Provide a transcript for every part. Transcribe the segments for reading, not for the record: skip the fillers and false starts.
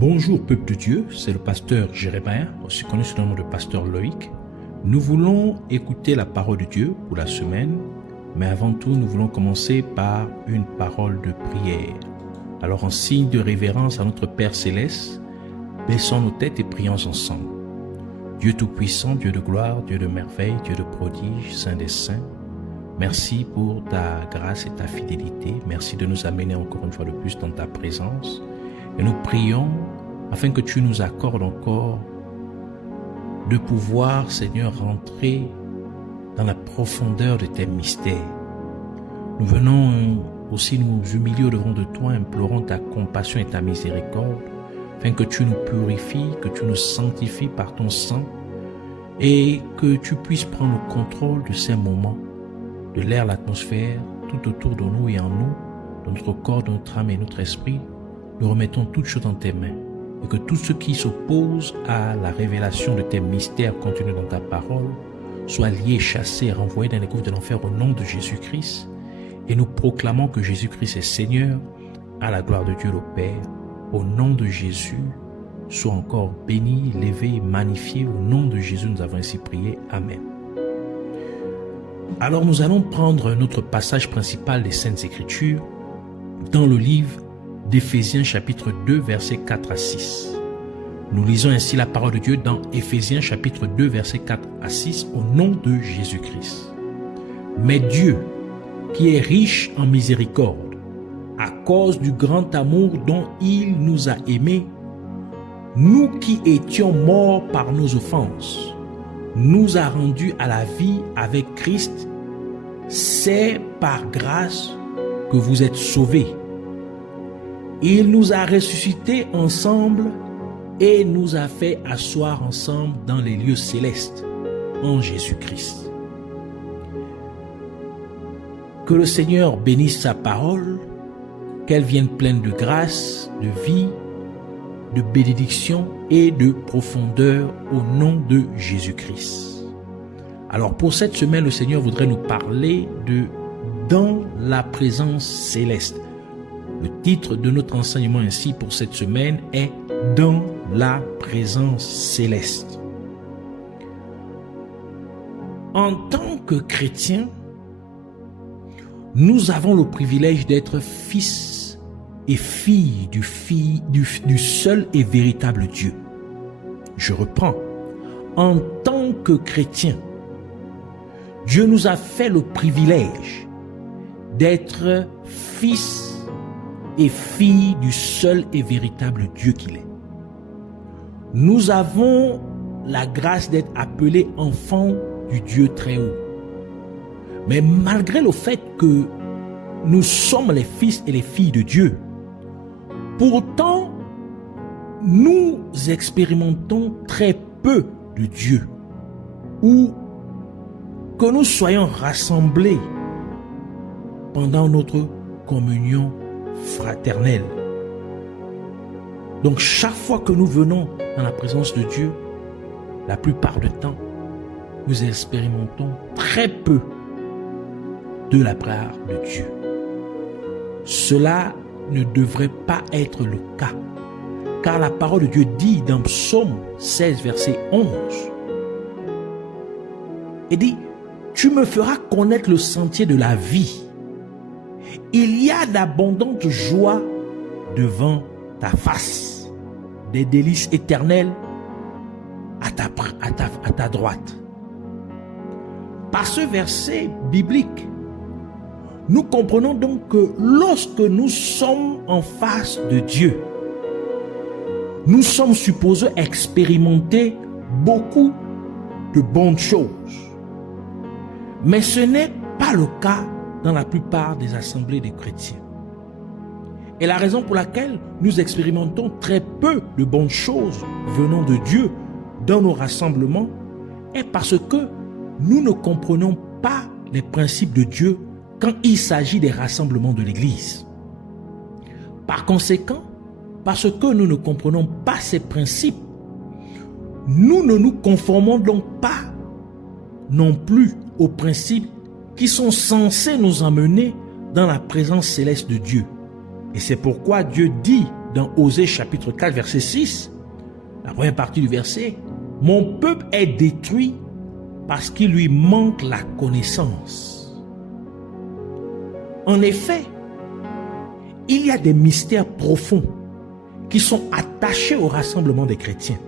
Bonjour peuple de Dieu, c'est le pasteur Jérémie, aussi connu sous le nom de pasteur Loïc. Nous voulons écouter la parole de Dieu pour la semaine, mais avant tout, nous voulons commencer par une parole de prière. Alors en signe de révérence à notre Père Céleste, baissons nos têtes et prions ensemble. Dieu Tout-Puissant, Dieu de gloire, Dieu de merveille, Dieu de prodige, Saint des Saints, merci pour ta grâce et ta fidélité. Merci de nous amener encore une fois de plus dans ta présence. Et nous prions afin que tu nous accordes encore de pouvoir, Seigneur, rentrer dans la profondeur de tes mystères. Nous venons aussi nous humilier au-devant de toi, implorant ta compassion et ta miséricorde, afin que tu nous purifies, que tu nous sanctifies par ton sang et que tu puisses prendre le contrôle de ces moments, de l'air, l'atmosphère, tout autour de nous et en nous, dans notre corps, dans notre âme et notre esprit. Nous remettons toutes choses dans tes mains et que tout ce qui s'oppose à la révélation de tes mystères contenus dans ta parole soit lié, chassé, renvoyé dans les gouffres de l'enfer au nom de Jésus-Christ. Et nous proclamons que Jésus-Christ est Seigneur, à la gloire de Dieu le Père. Au nom de Jésus, sois encore béni, élevé, magnifié. Au nom de Jésus, nous avons ainsi prié. Amen. Alors nous allons prendre notre passage principal des Saintes Écritures dans le livre d'Éphésiens chapitre 2 versets 4 à 6. Nous lisons ainsi la parole de Dieu dans Éphésiens chapitre 2 versets 4 à 6 au nom de Jésus-Christ. Mais Dieu, qui est riche en miséricorde, à cause du grand amour dont il nous a aimés, nous qui étions morts par nos offenses, nous a rendus à la vie avec Christ. C'est par grâce que vous êtes sauvés. Il nous a ressuscités ensemble et nous a fait asseoir ensemble dans les lieux célestes en Jésus-Christ. Que le Seigneur bénisse sa parole, qu'elle vienne pleine de grâce, de vie, de bénédiction et de profondeur au nom de Jésus-Christ. Alors pour cette semaine, le Seigneur voudrait nous parler de « Dans la présence céleste ». Le titre de notre enseignement ainsi pour cette semaine est « Dans la présence céleste ». En tant que chrétiens, nous avons le privilège d'être fils et filles du seul et véritable Dieu. Je reprends. En tant que chrétiens, Dieu nous a fait le privilège d'être fils et filles du seul et véritable Dieu qu'il est. Nous avons la grâce d'être appelés enfants du Dieu très haut. Mais malgré le fait que nous sommes les fils et les filles de Dieu, pourtant, nous expérimentons très peu de Dieu, ou que nous soyons rassemblés pendant notre communion fraternelle. Donc chaque fois que nous venons dans la présence de Dieu, la plupart du temps, nous expérimentons très peu de la part de Dieu. Cela ne devrait pas être le cas, car la parole de Dieu dit dans Psaume 16, verset 11, il dit « Tu me feras connaître le sentier de la vie. Il y a d'abondantes joies devant ta face, des délices éternelles à ta droite. » Par ce verset biblique, nous comprenons donc que lorsque nous sommes en face de Dieu, nous sommes supposés expérimenter beaucoup de bonnes choses. Mais ce n'est pas le cas dans la plupart des assemblées des chrétiens. Et la raison pour laquelle nous expérimentons très peu de bonnes choses venant de Dieu dans nos rassemblements est parce que nous ne comprenons pas les principes de Dieu quand il s'agit des rassemblements de l'Église. Par conséquent, parce que nous ne comprenons pas ces principes, nous ne nous conformons donc pas non plus aux principes qui sont censés nous emmener dans la présence céleste de Dieu. Et c'est pourquoi Dieu dit dans Osée chapitre 4 verset 6, la première partie du verset, « Mon peuple est détruit parce qu'il lui manque la connaissance. » En effet, il y a des mystères profonds qui sont attachés au rassemblement des chrétiens.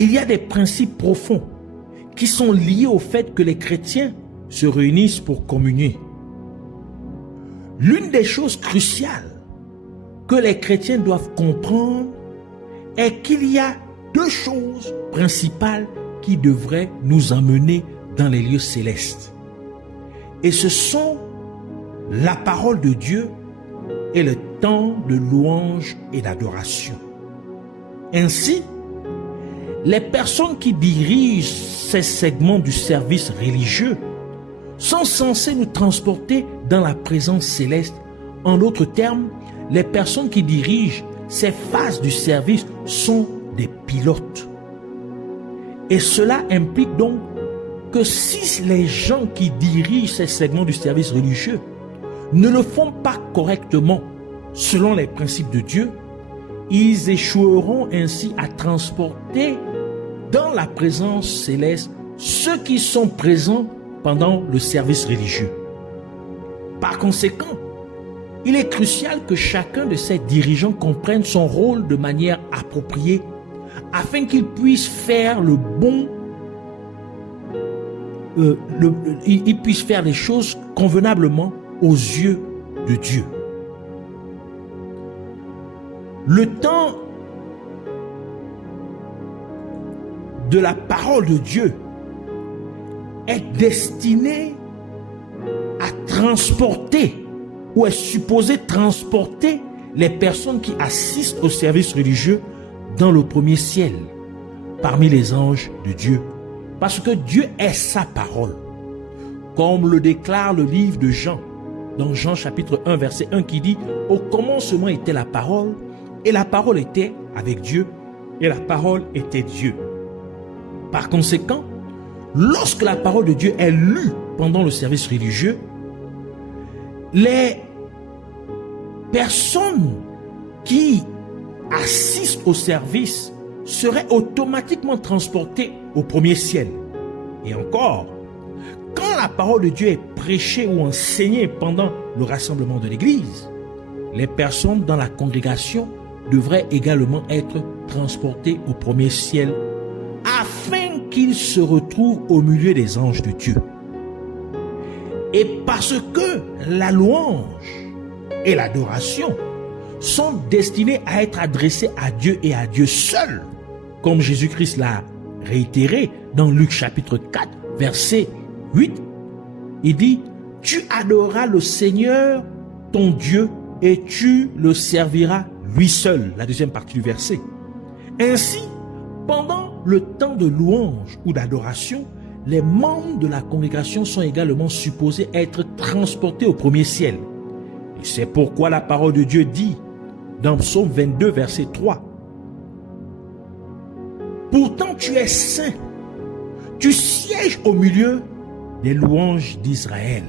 Il y a des principes profonds qui sont liés au fait que les chrétiens se réunissent pour communier. L'une des choses cruciales que les chrétiens doivent comprendre est qu'il y a deux choses principales qui devraient nous emmener dans les lieux célestes. Et ce sont la parole de Dieu et le temps de louange et d'adoration. Ainsi, les personnes qui dirigent ces segments du service religieux sont censées nous transporter dans la présence céleste. En d'autres termes, les personnes qui dirigent ces phases du service sont des pilotes. Et cela implique donc que si les gens qui dirigent ces segments du service religieux ne le font pas correctement selon les principes de Dieu, ils échoueront ainsi à transporter dans la présence céleste ceux qui sont présents pendant le service religieux. Par conséquent, il est crucial que chacun de ces dirigeants comprenne son rôle de manière appropriée afin qu'il puisse faire il puisse faire les choses convenablement aux yeux de Dieu. Le temps de la parole de Dieu est destiné à transporter ou est supposé transporter les personnes qui assistent au service religieux dans le premier ciel, parmi les anges de Dieu. Parce que Dieu est sa parole. Comme le déclare le livre de Jean, dans Jean chapitre 1 verset 1 qui dit « Au commencement était la parole, et la parole était avec Dieu, et la parole était Dieu. » Par conséquent, lorsque la parole de Dieu est lue pendant le service religieux, les personnes qui assistent au service seraient automatiquement transportées au premier ciel. Et encore, quand la parole de Dieu est prêchée ou enseignée pendant le rassemblement de l'Église, les personnes dans la congrégation devraient également être transportées au premier ciel afin qu'ils se retrouvent au milieu des anges de Dieu. Et parce que la louange et l'adoration sont destinés à être adressés à Dieu et à Dieu seul, comme Jésus-Christ l'a réitéré dans Luc chapitre 4, verset 8, il dit « Tu adoreras le Seigneur, ton Dieu, et tu le serviras lui seul », la deuxième partie du verset. Ainsi, pendant le temps de louange ou d'adoration, les membres de la congrégation sont également supposés être transportés au premier ciel. Et c'est pourquoi la parole de Dieu dit, dans Psaume 22, verset 3, « Pourtant tu es saint, tu sièges au milieu des louanges d'Israël. »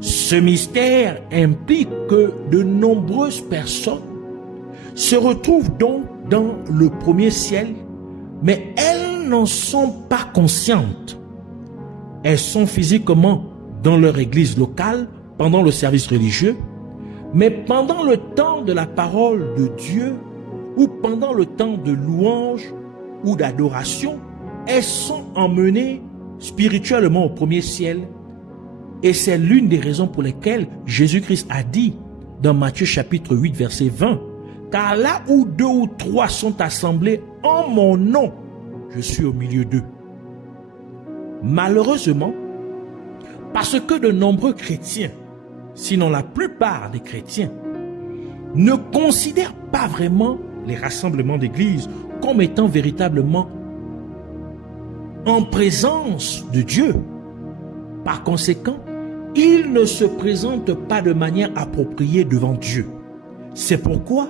Ce mystère implique que de nombreuses personnes se retrouvent donc dans le premier ciel, mais elles n'en sont pas conscientes. Elles sont physiquement dans leur église locale pendant le service religieux, mais pendant le temps de la parole de Dieu ou pendant le temps de louange ou d'adoration, elles sont emmenées spirituellement au premier ciel. Et c'est l'une des raisons pour lesquelles Jésus-Christ a dit dans Matthieu chapitre 8 verset 20, « Car là où 2 ou 3 sont assemblés en mon nom, je suis au milieu d'eux. » Malheureusement, parce que de nombreux chrétiens, sinon la plupart des chrétiens, ne considèrent pas vraiment les rassemblements d'église comme étant véritablement en présence de Dieu. Par conséquent, ils ne se présentent pas de manière appropriée devant Dieu. C'est pourquoi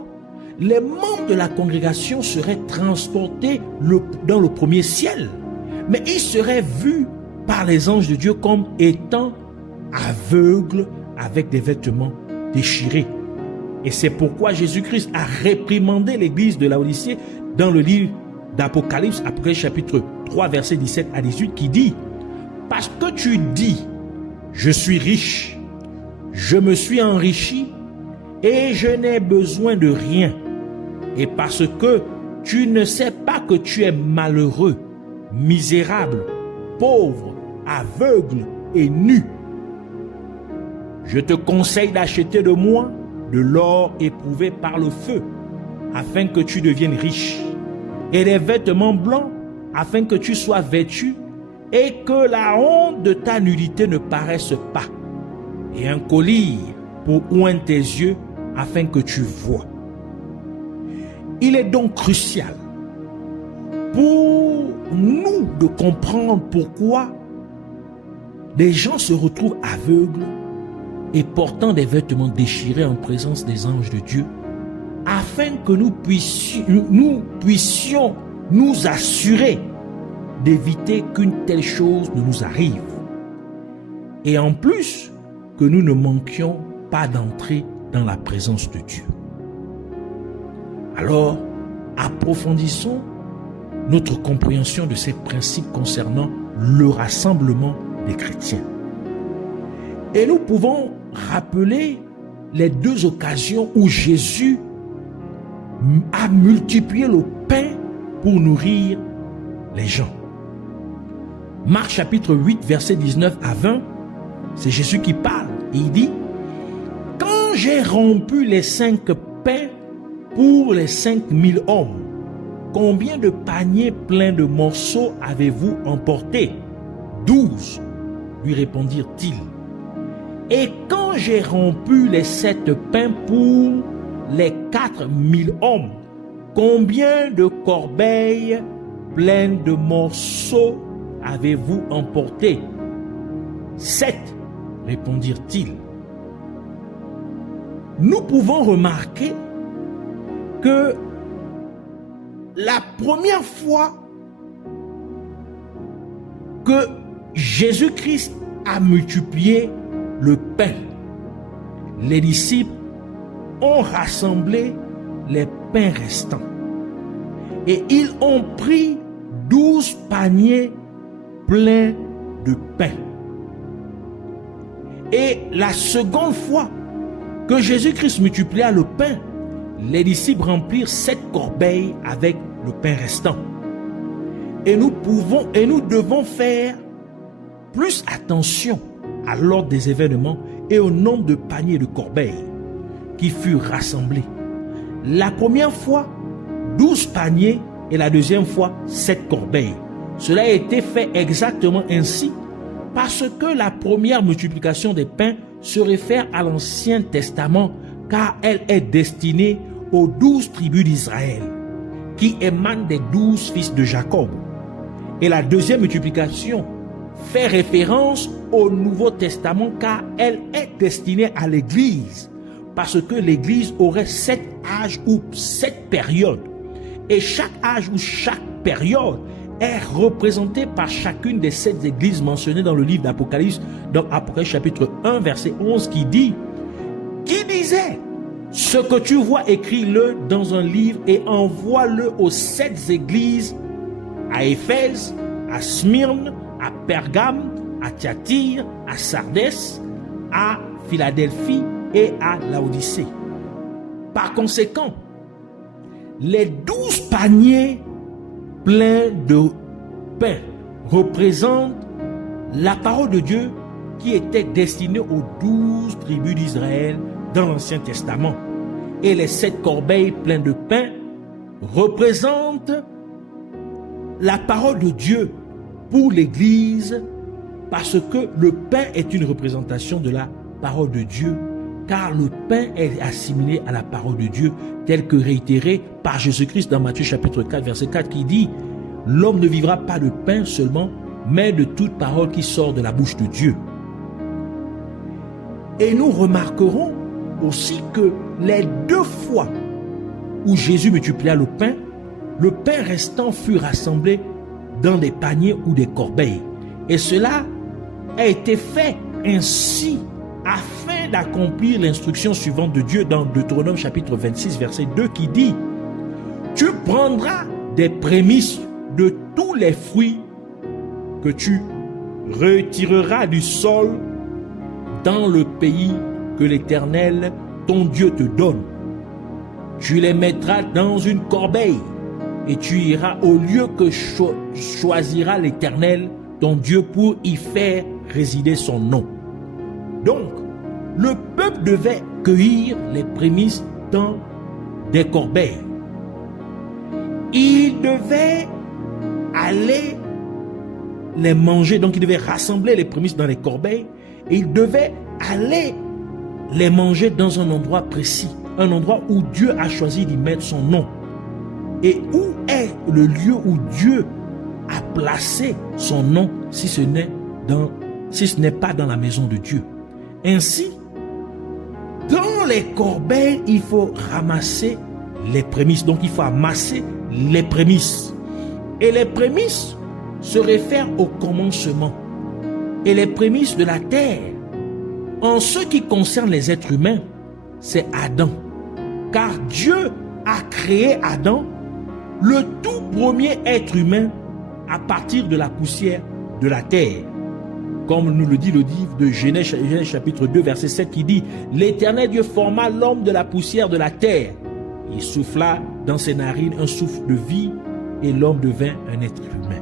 les membres de la congrégation seraient transportés dans le premier ciel, mais ils seraient vus par les anges de Dieu comme étant aveugles avec des vêtements déchirés. Et c'est pourquoi Jésus-Christ a réprimandé l'église de Laodicée dans le livre d'Apocalypse, Apocalypse chapitre 3, verset 17 à 18, qui dit « Parce que tu dis, je suis riche, je me suis enrichi et je n'ai besoin de rien. Et parce que tu ne sais pas que tu es malheureux, misérable, pauvre, aveugle et nu. Je te conseille d'acheter de moi de l'or éprouvé par le feu, afin que tu deviennes riche, et des vêtements blancs, afin que tu sois vêtu, et que la honte de ta nudité ne paraisse pas, et un collier pour oindre tes yeux, afin que tu vois. » Il est donc crucial pour nous de comprendre pourquoi des gens se retrouvent aveugles et portant des vêtements déchirés en présence des anges de Dieu, afin que nous puissions nous assurer d'éviter qu'une telle chose ne nous arrive. Et en plus, que nous ne manquions pas d'entrer dans la présence de Dieu. Alors, approfondissons notre compréhension de ces principes concernant le rassemblement des chrétiens. Et nous pouvons rappeler les deux occasions où Jésus a multiplié le pain pour nourrir les gens. Marc chapitre 8, verset 19 à 20, c'est Jésus qui parle. Et il dit, « Quand j'ai rompu les 5 pains pour les 5000 hommes, combien de paniers pleins de morceaux avez-vous emporté? 12, lui répondirent-ils. Et quand j'ai rompu les 7 pains pour les 4000 hommes, combien de corbeilles pleines de morceaux avez-vous emporté? 7, répondirent-ils. Nous pouvons remarquer que la première fois que Jésus-Christ a multiplié le pain, les disciples ont rassemblé les pains restants et ils ont pris 12 paniers pleins de pain. Et la seconde fois que Jésus-Christ multiplia le pain, les disciples remplirent 7 corbeilles avec le pain restant. Et nous devons faire plus attention à l'ordre des événements et au nombre de paniers de corbeilles qui furent rassemblés. La première fois, 12 paniers et la deuxième fois, 7 corbeilles. Cela a été fait exactement ainsi parce que la première multiplication des pains se réfère à l'Ancien Testament car elle est destinée aux 12 tribus d'Israël qui émanent des 12 fils de Jacob. Et la deuxième multiplication fait référence au Nouveau Testament car elle est destinée à l'Église parce que l'Église aurait 7 âges ou 7 périodes. Et chaque âge ou chaque période est représentée par chacune des 7 églises mentionnées dans le livre d'Apocalypse, dans Apocalypse chapitre 1, verset 11, qui disait, ce que tu vois, écris-le dans un livre et envoie-le aux 7 églises, à Éphèse, à Smyrne, à Pergame, à Thyatire, à Sardès, à Philadelphie et à Laodicée. Par conséquent, les 12 paniers pleins de pain représentent la parole de Dieu qui était destinée aux 12 tribus d'Israël dans l'Ancien Testament. Et les 7 corbeilles pleines de pain représentent la parole de Dieu pour l'Église parce que le pain est une représentation de la parole de Dieu car le pain est assimilé à la parole de Dieu telle que réitérée par Jésus-Christ dans Matthieu chapitre 4 verset 4 qui dit « L'homme ne vivra pas de pain seulement mais de toute parole qui sort de la bouche de Dieu. » Et nous remarquerons aussi que les 2 fois où Jésus multiplia le pain restant fut rassemblé dans des paniers ou des corbeilles. Et cela a été fait ainsi afin d'accomplir l'instruction suivante de Dieu dans Deutéronome chapitre 26, verset 2 qui dit « Tu prendras des prémices de tous les fruits que tu retireras du sol dans le pays que l'Éternel, ton Dieu, te donne. Tu les mettras dans une corbeille et tu iras au lieu que choisira l'Éternel, ton Dieu, pour y faire résider son nom. » Donc, le peuple devait cueillir les prémices dans des corbeilles. Il devait aller les manger, donc il devait rassembler les prémices dans les corbeilles et il devait aller les manger dans un endroit précis, un endroit où Dieu a choisi d'y mettre son nom. Et où est le lieu où Dieu a placé son nom si ce n'est pas dans la maison de Dieu? Ainsi, dans les corbeilles, il faut ramasser les prémices. Donc, il faut amasser les prémices. Et les prémices se réfèrent au commencement. Et les prémices de la terre, en ce qui concerne les êtres humains, c'est Adam. Car Dieu a créé Adam, le tout premier être humain, à partir de la poussière de la terre. Comme nous le dit le livre de Genèse chapitre 2 verset 7 qui dit « L'Éternel Dieu forma l'homme de la poussière de la terre. Il souffla dans ses narines un souffle de vie et l'homme devint un être humain. »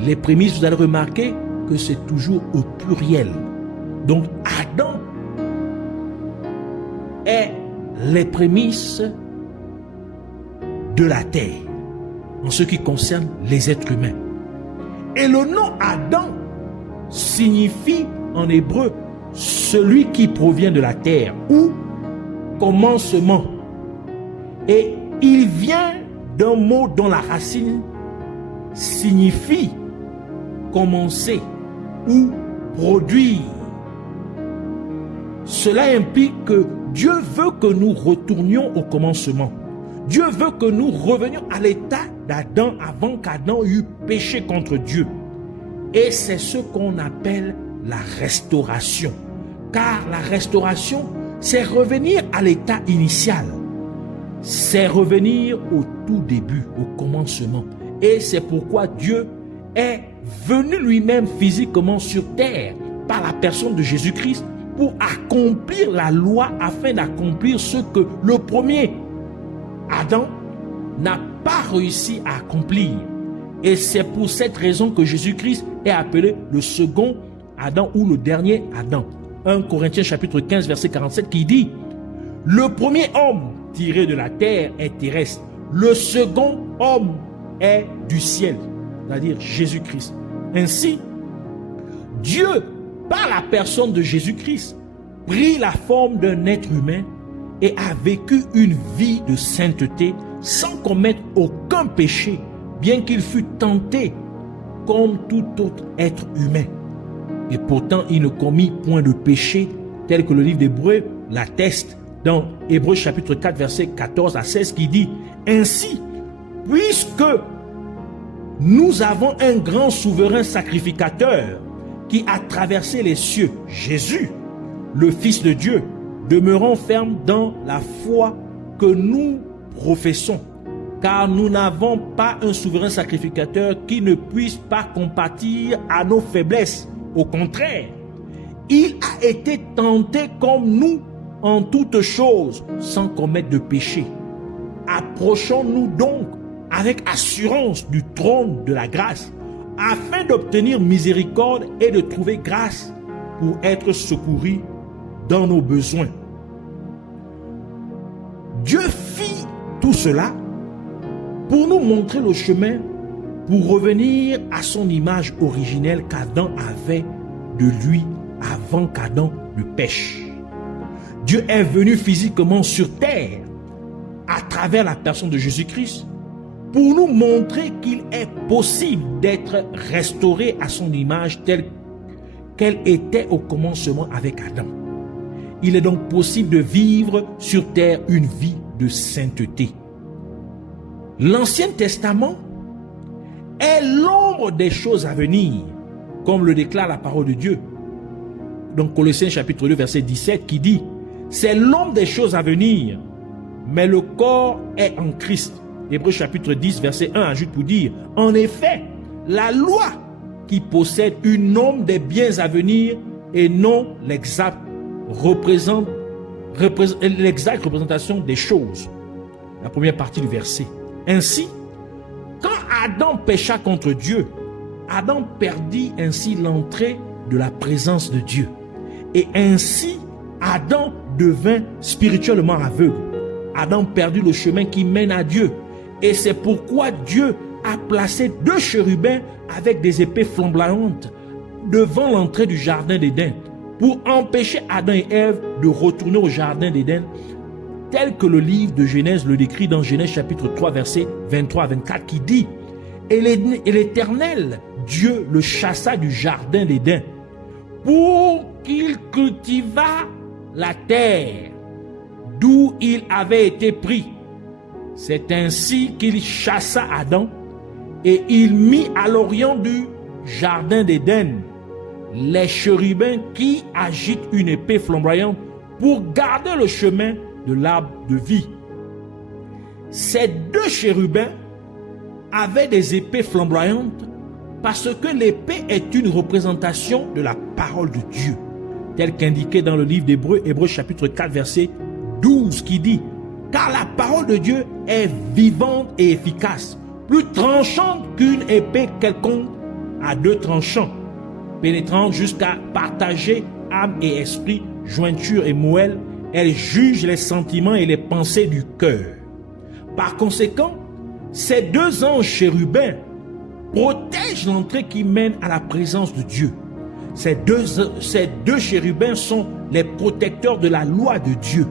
Les prémices, vous allez remarquer que c'est toujours au pluriel. Donc Adam est les prémices de la terre en ce qui concerne les êtres humains. Et le nom Adam signifie en hébreu celui qui provient de la terre ou commencement. Et il vient d'un mot dont la racine signifie commencer ou produire. Cela implique que Dieu veut que nous retournions au commencement. Dieu veut que nous revenions à l'état d'Adam avant qu'Adam eût péché contre Dieu. Et c'est ce qu'on appelle la restauration. Car la restauration, c'est revenir à l'état initial. C'est revenir au tout début, au commencement. Et c'est pourquoi Dieu est venu lui-même physiquement sur terre par la personne de Jésus-Christ pour accomplir la loi afin d'accomplir ce que le premier Adam n'a pas réussi à accomplir. Et c'est pour cette raison que Jésus-Christ est appelé le second Adam ou le dernier Adam. 1 Corinthiens chapitre 15 verset 47 qui dit « Le premier homme tiré de la terre est terrestre. Le second homme est du ciel. » C'est-à-dire Jésus-Christ. Ainsi, Dieu, par la personne de Jésus-Christ, prit la forme d'un être humain et a vécu une vie de sainteté sans commettre aucun péché, bien qu'il fût tenté comme tout autre être humain. Et pourtant, il ne commit point de péché, tel que le livre d'Hébreux l'atteste dans Hébreux chapitre 4, verset 14 à 16, qui dit « Ainsi, puisque nous avons un grand souverain sacrificateur qui a traversé les cieux, Jésus, le Fils de Dieu, demeurons fermes dans la foi que nous professons, car nous n'avons pas un souverain sacrificateur qui ne puisse pas compatir à nos faiblesses. Au contraire, il a été tenté comme nous en toutes choses, sans commettre de péché. Approchons-nous donc avec assurance du trône de la grâce, afin d'obtenir miséricorde et de trouver grâce pour être secourus dans nos besoins. Dieu fit tout cela pour nous montrer le chemin pour revenir à son image originelle qu'Adam avait de lui avant qu'Adam ne pêche. Dieu est venu physiquement sur terre à travers la personne de Jésus-Christ pour nous montrer qu'il est possible d'être restauré à son image telle qu'elle était au commencement avec Adam. Il est donc possible de vivre sur terre une vie de sainteté. L'Ancien Testament est l'ombre des choses à venir, comme le déclare la parole de Dieu. dans Colossiens chapitre 2 verset 17 qui dit « C'est l'homme des choses à venir, mais le corps est en Christ. » Hébreux chapitre 10 verset 1 ajoute pour dire « En effet, la loi qui possède une norme des biens à venir et non l'exacte représentation des choses. » La première partie du verset. Ainsi, quand Adam pécha contre Dieu, Adam perdit ainsi l'entrée de la présence de Dieu. Et ainsi, Adam devint spirituellement aveugle. Adam perdit le chemin qui mène à Dieu. Et c'est pourquoi Dieu a placé 2 chérubins avec des épées flamboyantes devant l'entrée du jardin d'Éden pour empêcher Adam et Ève de retourner au jardin d'Éden, tel que le livre de Genèse le décrit dans Genèse chapitre 3 versets 23 à 24 qui dit « Et l'Éternel, Dieu le chassa du jardin d'Éden pour qu'il cultivât la terre d'où il avait été pris. C'est ainsi qu'il chassa Adam et il mit à l'orient du jardin d'Éden les chérubins qui agitent une épée flamboyante pour garder le chemin de l'arbre de vie. » Ces 2 chérubins avaient des épées flamboyantes parce que l'épée est une représentation de la parole de Dieu, tel qu'indiqué dans le livre d'Hébreux, Hébreux chapitre 4 verset 12 qui dit « Car la parole de Dieu est vivante et efficace, plus tranchante qu'une épée quelconque à 2 tranchants, pénétrante jusqu'à partager âme et esprit, jointure et moelle, elle juge les sentiments et les pensées du cœur. » Par conséquent, ces 2 anges chérubins protègent l'entrée qui mène à la présence de Dieu. Ces deux chérubins sont les protecteurs de la loi de Dieu.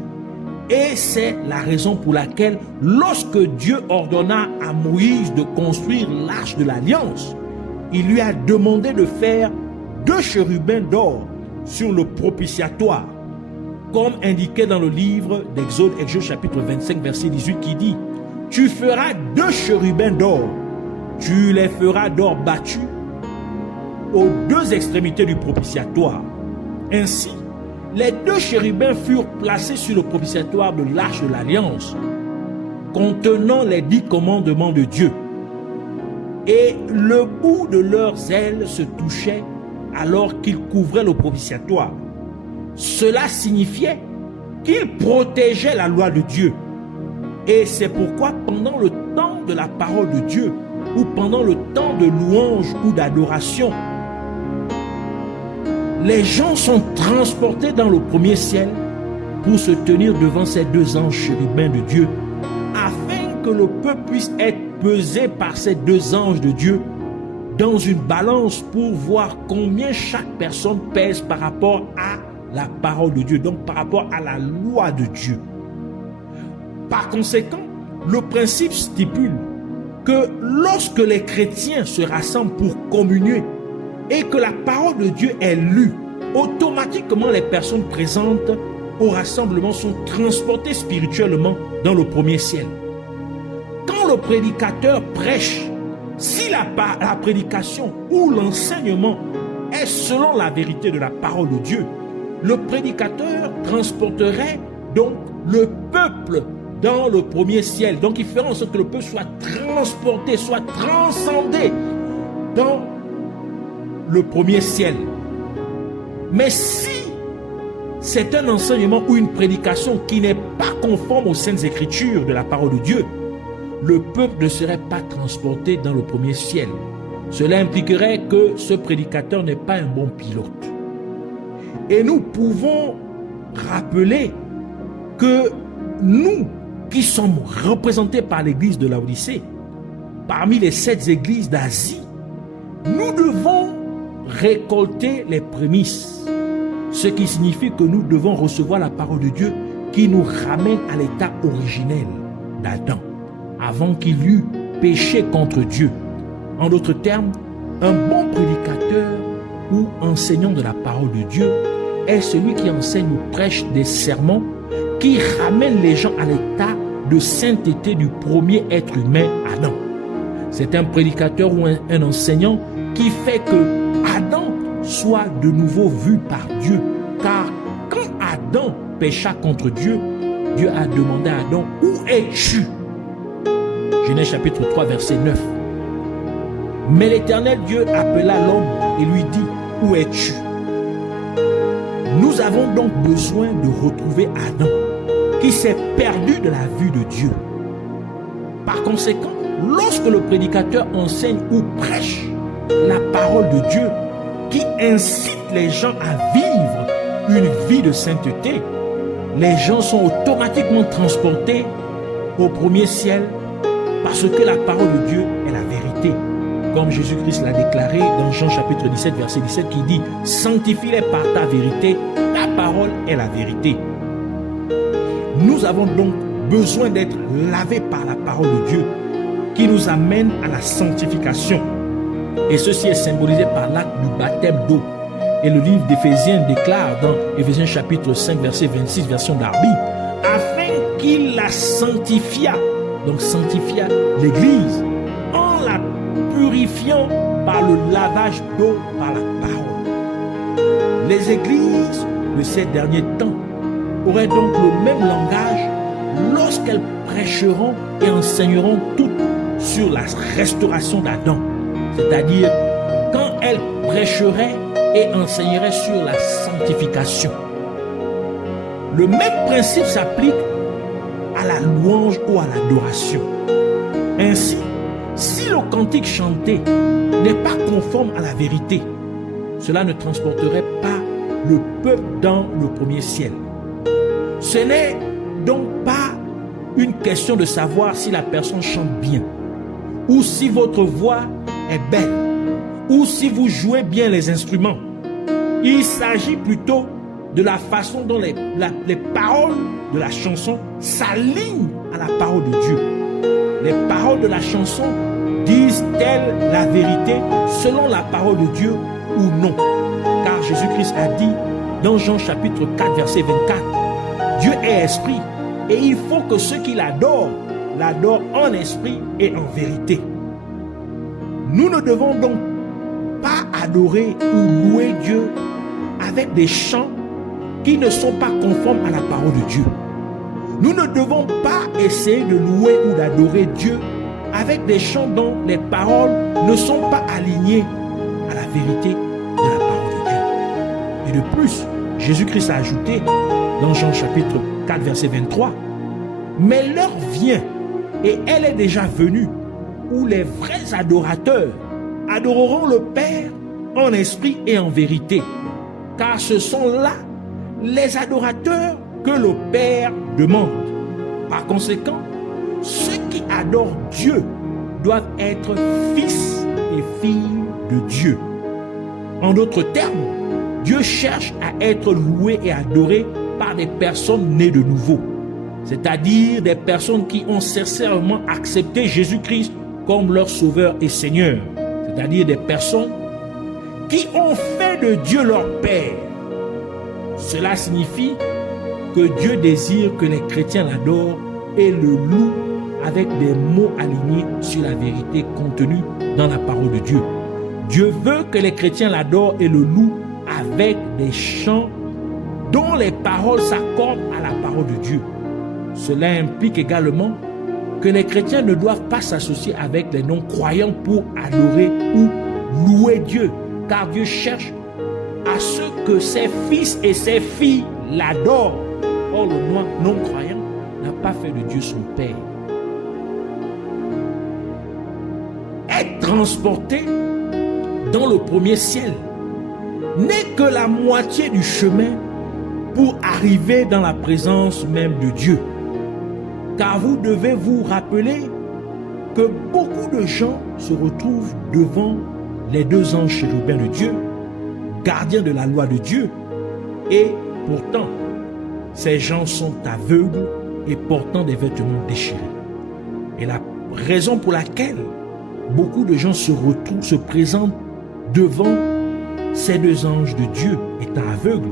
Et c'est la raison pour laquelle, lorsque Dieu ordonna à Moïse de construire l'arche de l'alliance, il lui a demandé de faire 2 chérubins d'or sur le propitiatoire, comme indiqué dans le livre d'Exode, Exode chapitre 25, verset 18, qui dit « Tu feras 2 chérubins d'or, tu les feras d'or battu aux 2 extrémités du propitiatoire. » Ainsi, les 2 chérubins furent placés sur le propitiatoire de l'arche de l'alliance, contenant les 10 commandements de Dieu. Et le bout de leurs ailes se touchait alors qu'ils couvraient le propitiatoire. Cela signifiait qu'ils protégeaient la loi de Dieu. Et c'est pourquoi pendant le temps de la parole de Dieu, ou pendant le temps de louange ou d'adoration, les gens sont transportés dans le premier ciel pour se tenir devant ces 2 anges chérubins de Dieu, afin que le peuple puisse être pesé par ces 2 anges de Dieu dans une balance pour voir combien chaque personne pèse par rapport à la parole de Dieu, donc par rapport à la loi de Dieu. Par conséquent, le principe stipule que lorsque les chrétiens se rassemblent pour communier et que la parole de Dieu est lue, automatiquement les personnes présentes au rassemblement sont transportées spirituellement dans le premier ciel. Quand le prédicateur prêche, si la prédication ou l'enseignement est selon la vérité de la parole de Dieu, le prédicateur transporterait donc le peuple dans le premier ciel. Donc il fera en sorte que le peuple soit transporté, soit transcendé dans le premier ciel. Mais si c'est un enseignement ou une prédication qui n'est pas conforme aux saintes écritures de la parole de Dieu, le peuple ne serait pas transporté dans le premier ciel. Cela impliquerait que ce prédicateur n'est pas un bon pilote. Et nous pouvons rappeler que nous qui sommes représentés par l'église de Laodicée, parmi les 7 églises d'Asie, nous devons récolter les prémices, ce qui signifie que nous devons recevoir la parole de Dieu qui nous ramène à l'état originel d'Adam, avant qu'il eût péché contre Dieu. En d'autres termes, un bon prédicateur ou enseignant de la parole de Dieu est celui qui enseigne ou prêche des sermons qui ramènent les gens à l'état de sainteté du premier être humain, Adam. C'est un prédicateur ou un enseignant qui fait que Adam soit de nouveau vu par Dieu Car quand Adam pécha contre Dieu, Dieu a demandé à Adam, où es-tu? Genèse chapitre 3, verset 9. Mais l'Éternel Dieu appela l'homme et lui dit, où es-tu? Nous avons donc besoin de retrouver Adam, qui s'est perdu de la vue de Dieu. Par conséquent, lorsque le prédicateur enseigne ou prêche la parole de Dieu, qui incite les gens à vivre une vie de sainteté, les gens sont automatiquement transportés au premier ciel parce que la parole de Dieu est la vérité. Comme Jésus-Christ l'a déclaré dans Jean chapitre 17, verset 17, qui dit « Sanctifie-les par ta vérité, ta parole est la vérité ». Nous avons donc besoin d'être lavés par la parole de Dieu qui nous amène à la sanctification. Et ceci est symbolisé par l'acte du baptême d'eau. Et le livre d'Éphésiens déclare dans Éphésiens chapitre 5, verset 26, version d'Arby, afin qu'il la sanctifia, donc sanctifia l'Église, en la purifiant par le lavage d'eau par la parole. Les églises de ces derniers temps auraient donc le même langage lorsqu'elles prêcheront et enseigneront toutes sur la restauration d'Adam. C'est-à-dire quand elles prêcheraient et enseigneraient sur la sanctification. Le même principe s'applique à la louange ou à l'adoration. Ainsi, si le cantique chanté n'est pas conforme à la vérité, cela ne transporterait pas le peuple dans le premier ciel. Ce n'est donc pas une question de savoir si la personne chante bien, ou si votre voix est belle, ou si vous jouez bien les instruments. Il s'agit plutôt de la façon dont les paroles de la chanson s'alignent à la parole de Dieu. Les paroles de la chanson disent-elles la vérité selon la parole de Dieu ou non? Car Jésus-Christ a dit dans Jean chapitre 4, verset 24, Dieu est esprit et il faut que ceux qui l'adorent en esprit et en vérité. Nous ne devons donc pas adorer ou louer Dieu avec des chants qui ne sont pas conformes à la parole de Dieu. Nous ne devons pas essayer de louer ou d'adorer Dieu avec des chants dont les paroles ne sont pas alignées à la vérité de la parole de Dieu. Et de plus, Jésus-Christ a ajouté dans Jean chapitre 4, verset 23, « Mais l'heure vient, et elle est déjà venue, où les vrais adorateurs adoreront le Père en esprit et en vérité, car ce sont là les adorateurs que le Père demande. Par conséquent, ceux qui adorent Dieu doivent être fils et filles de Dieu. En d'autres termes, Dieu cherche à être loué et adoré par des personnes nées de nouveau, c'est-à-dire des personnes qui ont sincèrement accepté Jésus-Christ comme leur sauveur et Seigneur, c'est-à-dire des personnes qui ont fait de Dieu leur Père. Cela signifie que Dieu désire que les chrétiens l'adorent et le louent avec des mots alignés sur la vérité contenue dans la parole de Dieu. Dieu veut que les chrétiens l'adorent et le louent avec des chants dont les paroles s'accordent à la parole de Dieu. Cela implique également que les chrétiens ne doivent pas s'associer avec les non-croyants pour adorer ou louer Dieu, car Dieu cherche à ce que ses fils et ses filles l'adorent. Or, le non-croyant n'a pas fait de Dieu son Père. Être transporté dans le premier ciel n'est que la moitié du chemin pour arriver dans la présence même de Dieu. Car vous devez vous rappeler que beaucoup de gens se retrouvent devant les deux anges chérubins de Dieu, gardiens de la loi de Dieu, et pourtant, ces gens sont aveugles et portant des vêtements déchirés. Et la raison pour laquelle beaucoup de gens se présentent devant ces deux anges de Dieu étant aveugles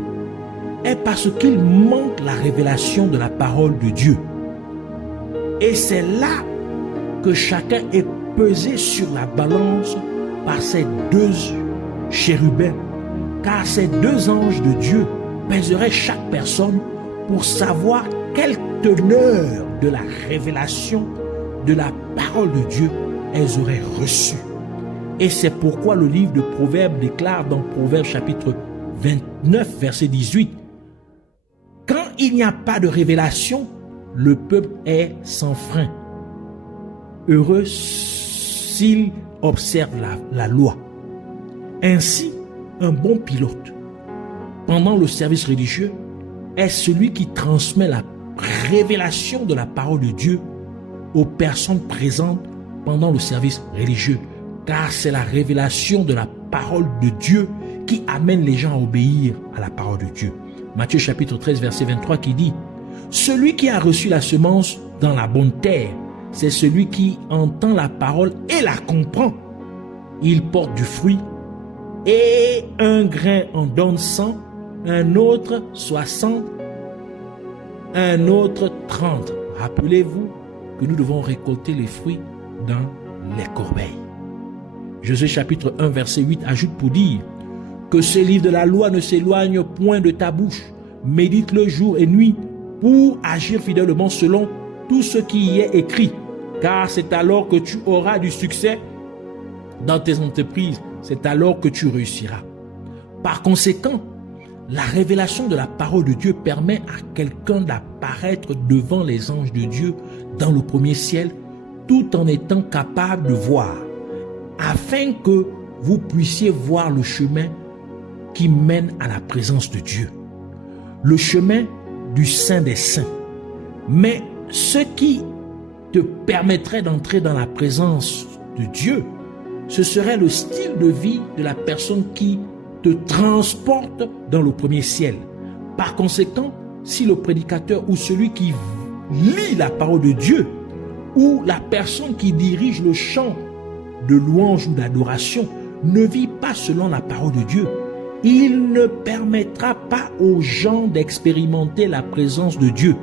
est parce qu'ils manquent la révélation de la parole de Dieu. Et c'est là que chacun est pesé sur la balance par ces deux chérubins, car ces deux anges de Dieu pèserait chaque personne pour savoir quelle teneur de la révélation de la parole de Dieu elles auraient reçue. Et c'est pourquoi le livre de Proverbes déclare dans Proverbes chapitre 29, verset 18, « Quand il n'y a pas de révélation, le peuple est sans frein. Heureux s'il observe la loi. » Ainsi, un bon pilote, pendant le service religieux, est celui qui transmet la révélation de la parole de Dieu aux personnes présentes pendant le service religieux, car c'est la révélation de la parole de Dieu qui amène les gens à obéir à la parole de Dieu. Matthieu chapitre 13, verset 23 qui dit « Celui qui a reçu la semence dans la bonne terre, c'est celui qui entend la parole et la comprend. Il porte du fruit, et un grain en donne 100, un autre 60, un autre 30. » Rappelez-vous que nous devons récolter les fruits dans les corbeilles. Josué chapitre 1 verset 8 ajoute pour dire que ce livre de la loi ne s'éloigne point de ta bouche. Médite-le jour et nuit pour agir fidèlement selon tout ce qui y est écrit. Car c'est alors que tu auras du succès dans tes entreprises. C'est alors que tu réussiras. Par conséquent, la révélation de la parole de Dieu permet à quelqu'un d'apparaître devant les anges de Dieu dans le premier ciel, tout en étant capable de voir, afin que vous puissiez voir le chemin qui mène à la présence de Dieu, le chemin du Saint des Saints. Mais ce qui te permettrait d'entrer dans la présence de Dieu, ce serait le style de vie de la personne qui te transporte dans le premier ciel. Par conséquent, si le prédicateur ou celui qui lit la parole de Dieu ou la personne qui dirige le chant de louange ou d'adoration ne vit pas selon la parole de Dieu, il ne permettra pas aux gens d'expérimenter la présence de Dieu.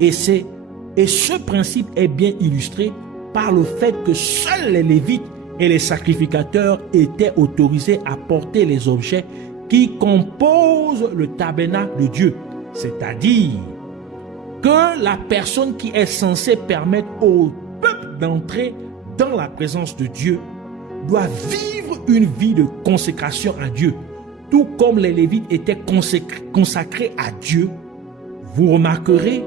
Et ce principe est bien illustré par le fait que seuls les Lévites et les sacrificateurs étaient autorisés à porter les objets qui composent le tabernacle de Dieu. C'est-à-dire que la personne qui est censée permettre au peuple d'entrer dans la présence de Dieu doit vivre une vie de consécration à Dieu. Tout comme les Lévites étaient consacrés à Dieu, vous remarquerez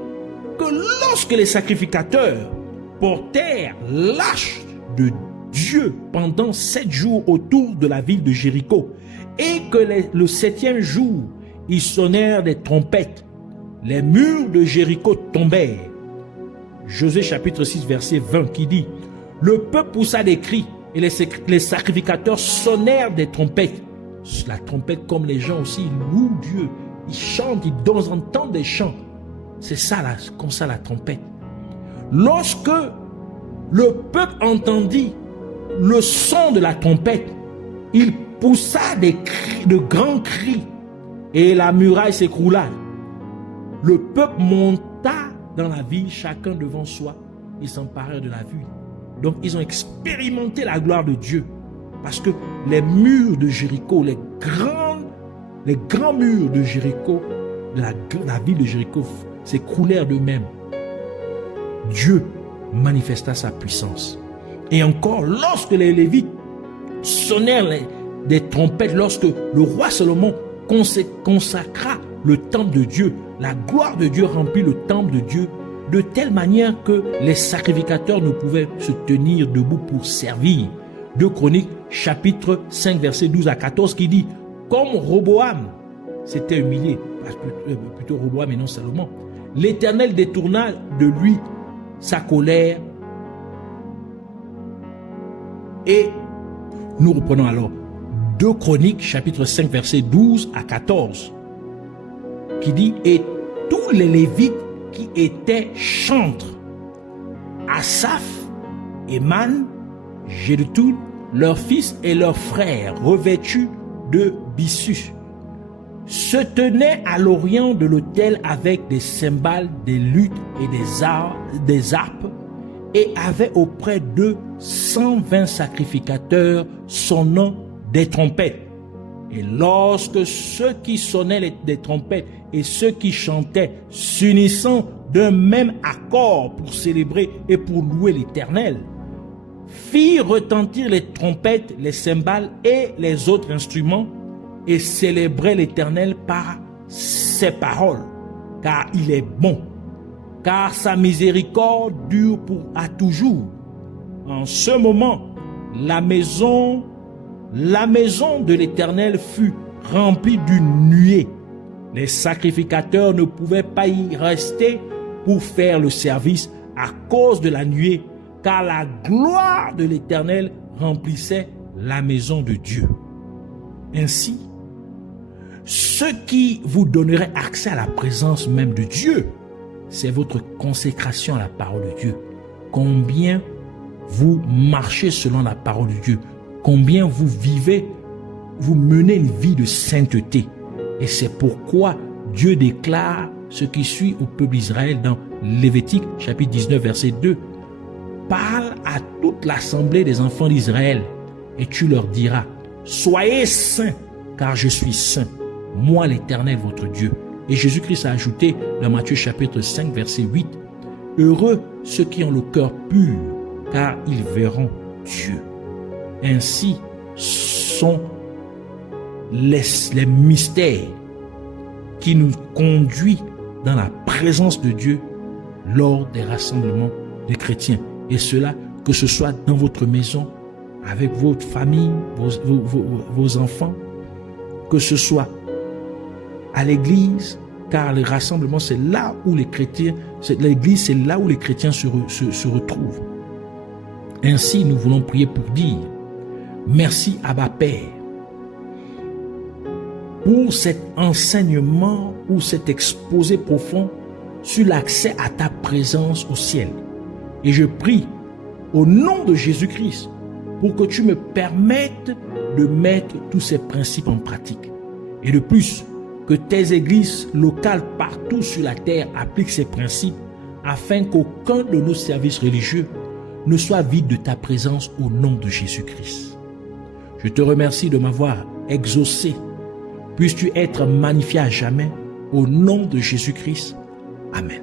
que lorsque les sacrificateurs portèrent l'arche de Dieu pendant 7 jours autour de la ville de Jéricho et que le 7e jour, ils sonnèrent des trompettes, les murs de Jéricho tombèrent. Josué chapitre 6 verset 20 qui dit « Le peuple poussa des cris et les sacrificateurs sonnèrent des trompettes. » La trompette, comme les gens aussi, ils louent Dieu, ils chantent, ils entendent des chants. C'est ça, comme ça la trompette. Lorsque le peuple entendit le son de la trompette, il poussa des cris, de grands cris, et la muraille s'écroula. Le peuple monta dans la ville, chacun devant soi, ils s'emparèrent de la ville. Donc ils ont expérimenté la gloire de Dieu, parce que les murs de Jéricho, les grands murs de Jéricho, de la ville de Jéricho, s'écroulèrent d'eux-mêmes. Dieu manifesta sa puissance. Et encore, lorsque les Lévites sonnèrent des trompettes, lorsque le roi Salomon consacra le temple de Dieu, la gloire de Dieu remplit le temple de Dieu de telle manière que les sacrificateurs ne pouvaient se tenir debout pour servir. 2 Chroniques chapitre 5 verset 12 à 14 qui dit « Comme Roboam s'était humilié, plutôt Roboam et non Salomon, l'Éternel détourna de lui sa colère. » Et nous reprenons alors 2 Chroniques chapitre 5 verset 12 à 14 qui dit « Et tous les Lévites qui étaient chantres, Asaph, Éman, Jéduthun, leurs fils et leurs frères, revêtus de byssus, se tenaient à l'orient de l'autel avec des cymbales, des luttes et des harpes, et avaient auprès d'eux 120 sacrificateurs sonnant des trompettes. Et lorsque ceux qui sonnaient des trompettes et ceux qui chantaient, s'unissant d'un même accord pour célébrer et pour louer l'Éternel, firent retentir les trompettes, les cymbales et les autres instruments et célébraient l'Éternel par ses paroles, car il est bon, car sa miséricorde dure à toujours. En ce moment, la maison de l'Éternel fut remplie d'une nuée. Les sacrificateurs ne pouvaient pas y rester pour faire le service à cause de la nuée, car la gloire de l'Éternel remplissait la maison de Dieu. Ainsi, ce qui vous donnerait accès à la présence même de Dieu, c'est votre consécration à la parole de Dieu. Combien vous marchez selon la parole de Dieu, combien vous vivez, vous menez une vie de sainteté. Et c'est pourquoi Dieu déclare ce qui suit au peuple d'Israël dans Lévitique chapitre 19 verset 2. Parle à toute l'assemblée des enfants d'Israël et tu leur diras, soyez saints car je suis saint, moi l'Éternel votre Dieu. Et Jésus-Christ a ajouté dans Matthieu chapitre 5 verset 8, heureux ceux qui ont le cœur pur car ils verront Dieu. Ainsi sont les mystères qui nous conduisent dans la présence de Dieu lors des rassemblements des chrétiens. Et cela, que ce soit dans votre maison, avec votre famille, vos enfants, que ce soit à l'église, car le rassemblement, c'est là où les chrétiens, l'église, c'est là où les chrétiens se retrouvent. Ainsi, nous voulons prier pour dire, merci Abba Père, pour cet enseignement ou cet exposé profond sur l'accès à ta présence au ciel. Et je prie au nom de Jésus-Christ pour que tu me permettes de mettre tous ces principes en pratique. Et de plus, que tes églises locales partout sur la terre appliquent ces principes afin qu'aucun de nos services religieux ne soit vide de ta présence au nom de Jésus-Christ. Je te remercie de m'avoir exaucé. Puisses-tu être magnifié à jamais au nom de Jésus-Christ. Amen.